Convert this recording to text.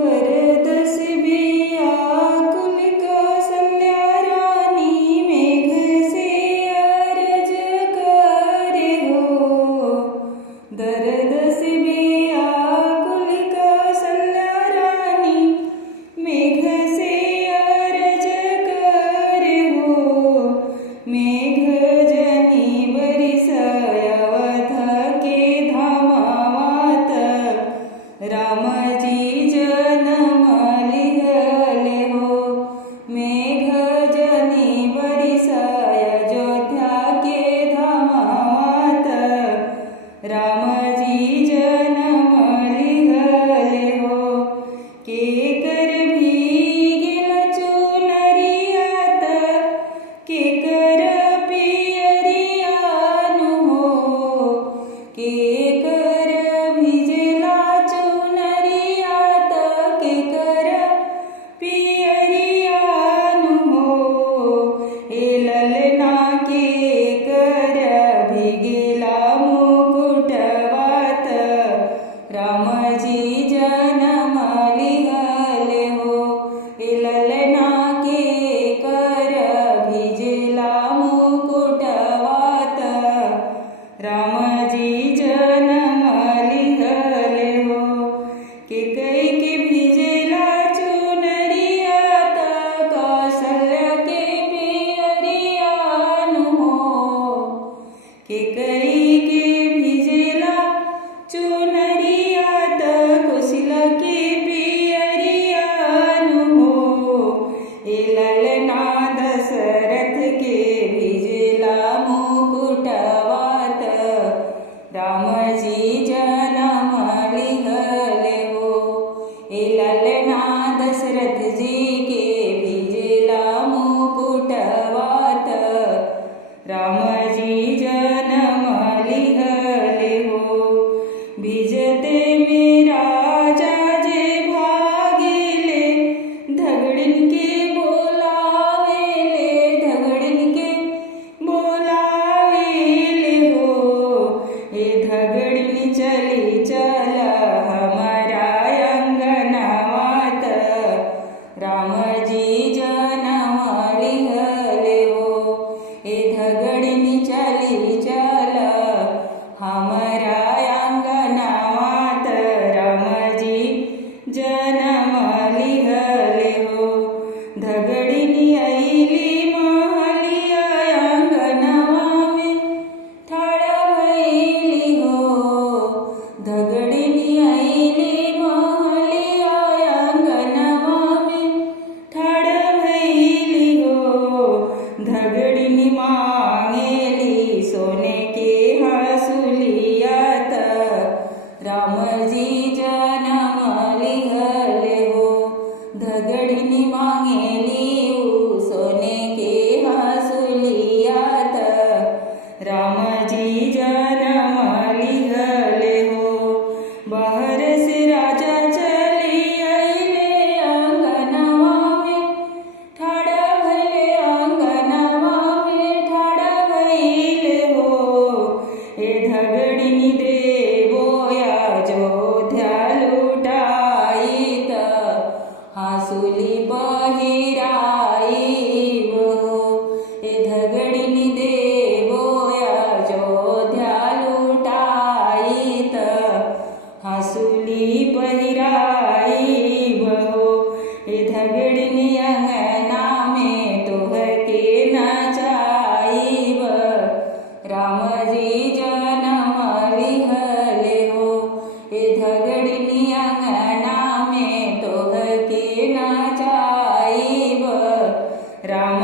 दरदस बिया कुल कौसल्या रानी मेघ से अरज करे हो। दरदस बिया कुल कौसल्या रानी मेघ से अरज करे हो। मेघ जनी बरिसयावध के धामावात रामजी जन्म लिहले हो। मेघ जनी बरिसय अयोध्या के धामावात रामजी जन्म लिहले हो। केकर भीगेल चुनरियात केकर पियरियानु हो। केकर भिजेला चुनरियात केकर पियरियानु हो। हे ललना केकर भिगेला मुकुटवात रामजी जन्म लिहले हो। हे ललना केकर भिजेला मुकुटवात रामजी जन्म लिहले हो। केकई भिजेला चुनरियात कौसल्या के पियरियानु हो। केकई भिजेला चुनरियात कौशल्या के पियरियानु हो। हे ललना दशरथ के भिजेला मुकुटवात रामजी जन्म लिहले हो। हे ललना दशरथ जी के भिजेला मुकुटवात रामजी जन्म लिहले हो। भिजते में राजा जे भागेले धगड़िन के बोलावेले धगड़िन के बोलावेले हो। हे धगड़िन चली चल हमारा अंगनवात रामजी जन्म लिहले हो। हे धगड़िन चली चल हमारा अंगनवात रामजी जन्म लिहले हो। धगड़िन अइली महलिया अंगनवा में ठाड़ भइली हो। धगड़िन अइली महलिया अंगनवा में ठाड़ भइली हो। धगड़िन मांगेली सोने के हंसुलियात रामजी जन्म लिहले हो। धगड़िन मांगेली सोने के हंसुलियात रामजी जन्म लिहले हो। बाहर से राजा चली आइले अंगनवा में ठाड़ भइले अंगनवा में ठाड़ भइले हो। हे धगड़िन देवोया अयोध्या लुटाईत हासुली पहिराई हो। हे धगड़िन देवोया अयोध्या लुटाईत हासुली पहिराई हो। हे धगड़िन अंगना में तोहके नचाईब रामजी जन्म लिहले हो। हे धगड़िन अंगना में तोहके नचाईब राम